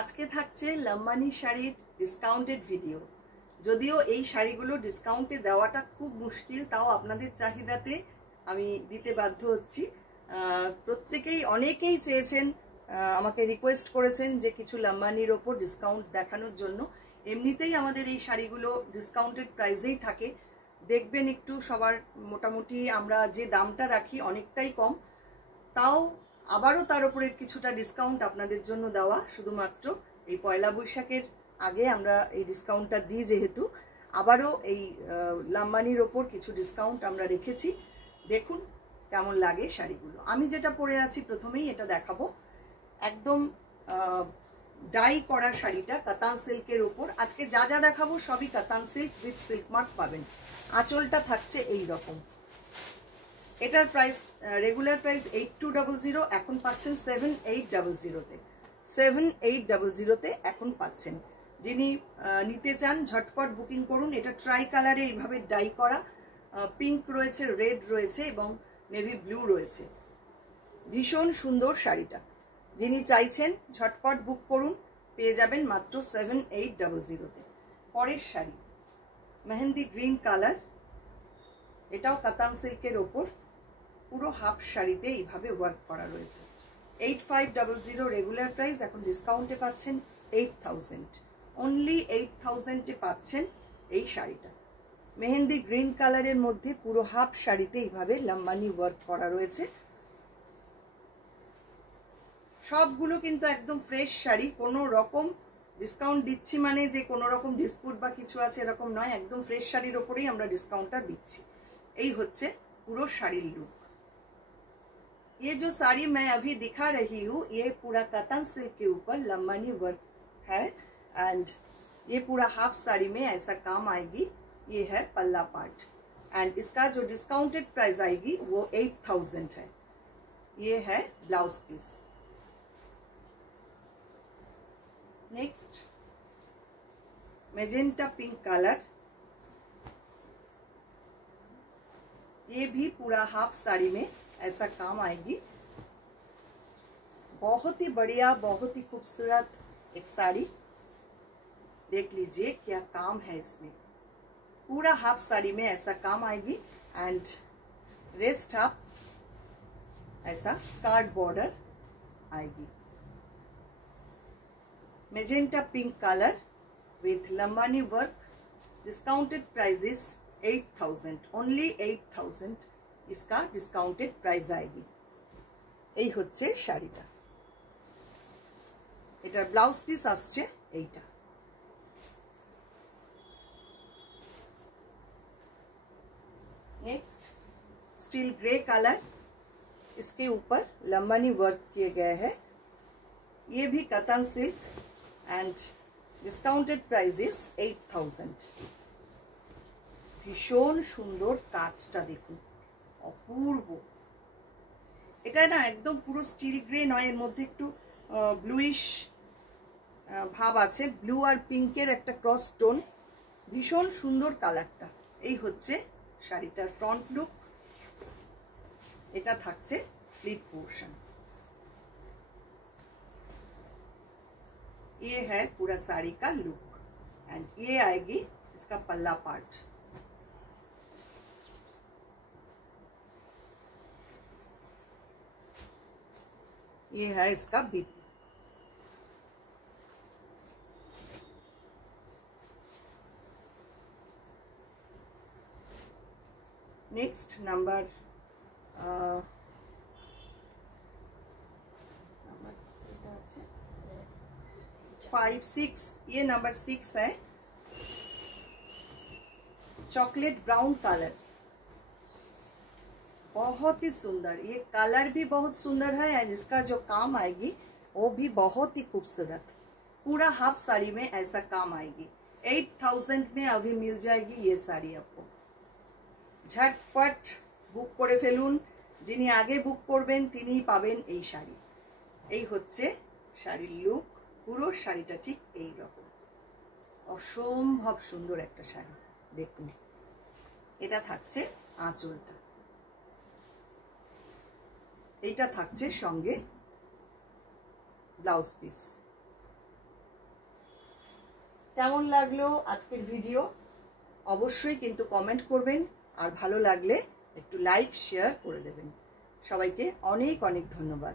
আজকে থাকছে লম্বানি শাড়ির ডিসকাউন্টেড ভিডিও। যদিও এই শাড়িগুলো ডিসকাউন্টে দেওয়াটা খুব মুশকিল, তাও আপনাদের চাহিদাতে আমি দিতে বাধ্য হচ্ছি। প্রত্যেকেই অনেকেই চেয়েছেন, আমাকে রিকোয়েস্ট করেছেন যে কিছু লম্বানির ওপর ডিসকাউন্ট দেখানোর জন্য। এমনিতেই আমাদের এই শাড়িগুলো ডিসকাউন্টেড প্রাইসেই থাকে, দেখবেন একটু সবার মোটামুটি আমরা যে দামটা রাখি অনেকটাই কম, তাও আবারও তার উপরের কিছুটা ডিসকাউন্ট আপনাদের জন্য দেওয়া। শুধুমাত্র এই পয়লা বৈশাখের আগে আমরা এই ডিসকাউন্টটা দিই, যেহেতু আবারও এই লাম্বানির ওপর কিছু ডিসকাউন্ট আমরা রেখেছি। দেখুন কেমন লাগে শাড়িগুলো। আমি যেটা পরে আছি প্রথমেই এটা দেখাবো, একদম ডাই করা শাড়িটা কাতান সিল্কের উপর। আজকে যা যা দেখাবো সবই কাতান সিল্ক উইথ সিল্ক মার্ক পাবেন। আঁচলটা থাকছে এই রকম। এটার প্রাইস রেগুলার প্রাইস 8200, এখন পাচ্ছেন 7800-তে। 7800-তে এখন পাচ্ছেন। যিনি নিতে চান ঝটপট বুকিং করুন। এটা ট্রাই কালারে এইভাবে ডাই করা, পিঙ্ক রয়েছে, রেড রয়েছে এবং নেভি ব্লু রয়েছে। ভীষণ সুন্দর শাড়িটা, যিনি চাইছেন ঝটপট বুক করুন, পেয়ে যাবেন মাত্র 7800-তে। পরের শাড়ি মেহেন্দি গ্রিন কালার, এটাও কাতান সিল্কের ওপর, পুরো হাফ শাড়িতে এইভাবে ওয়ার্ক করা রয়েছে। 8500 রেগুলার প্রাইস, এখন ডিসকাউন্টে পাচ্ছেন 8000, অনলি 8000-এ পাচ্ছেন এই শাড়িটা। মেহেন্দি গ্রিন কালারের মধ্যে পুরো হাফ শাড়িতে এইভাবে লম্বানি ওয়ার্ক করা রয়েছে। সবগুলো কিন্তু একদম ফ্রেশ শাড়ি, কোনো রকম ডিসকাউন্ট দিচ্ছি মানে যে কোনো রকম ডিসপুট বা কিছু আছে এরকম নয়, একদম ফ্রেশ শাড়ির ওপরেই আমরা ডিসকাউন্টটা দিচ্ছি। এই হচ্ছে পুরো শাড়ির লুক। ये जो साड़ी मैं अभी दिखा रही हूँ ये पूरा कतन सिल्क के ऊपर लंबानी वर्क है एंड ये पूरा हाफ साड़ी में ऐसा काम आएगी। ये है पल्ला पार्ट एंड इसका जो डिस्काउंटेड प्राइस आएगी वो 8000 है। ये है blouse piece. Next magenta pink colour, ये भी पूरा हाफ साड़ी में ऐसा काम आएगी। बहुत ही बढ़िया, बहुत ही खूबसूरत एक साड़ी। देख लीजिए क्या काम है इसमें। पूरा हाफ साड़ी में ऐसा काम आएगी एंड रेस्ट हाफ ऐसा स्कर्ट बॉर्डर आएगी। Magenta pink colour with Lambani work, discounted price is 8000, only 8000 इसका डिस्काउंटेड प्राइस आएगी। এই হচ্ছে শাড়িটা। এটার ব্লাউজ পিস আসছে এইটা। नेक्स्ट स्टील ग्रे कलर, इसके ऊपर लंबानी वर्क किए गए हैं। ये भी कतन silk and discounted price is 8000। ভীষণ সুন্দর কাজটা দেখুন, অপূর্ব। এটা না একদম পুরো স্টিল গ্রে নয়, এর মধ্যে একটু ব্লুইশ ভাব আছে, ব্লু আর পিঙ্কের একটা ক্রস টোন। ভীষণ সুন্দর কালারটা। এই হচ্ছে শাড়িটার ফ্রন্ট লুক। এটা থাকছে প্লিট পোর্শন। ये है पूरा साड़ी का लुक एंड ये आएगी इसका पल्ला पार्ट। ये है इसका बीप। नेक्स्ट नंबर 5, 6, ये नंबर 6 है। चॉकलेट ब्राउन कलर, बहुत ही सुंदर। ये कलर भी बहुत सुंदर है एंड इसका जो काम आएगी वो भी बहुत ही खूबसूरत। पूरा हाफ साड़ी में ऐसा काम आएगी। 8000 में अभी मिल जाएगी ये साड़ी आपको। झटपट बुक करे फेलुन, যিনি আগে বুক করবেন তিনিই পাবেন এই শাড়ি। এই হচ্ছে শাড়ির লুক। পুরো শাড়িটা ঠিক এই রকম, অসম্ভব সুন্দর একটা শাড়ি। দেখুন এটা থাকছে আঁচলটা, এইটা থাকছে সঙ্গে ব্লাউজ পিস। কেমন লাগলো আজকের ভিডিও অবশ্যই কিন্তু কমেন্ট করবেন, আর ভালো লাগলে একটু লাইক শেয়ার করে দেবেন। সবাইকে অনেক অনেক ধন্যবাদ।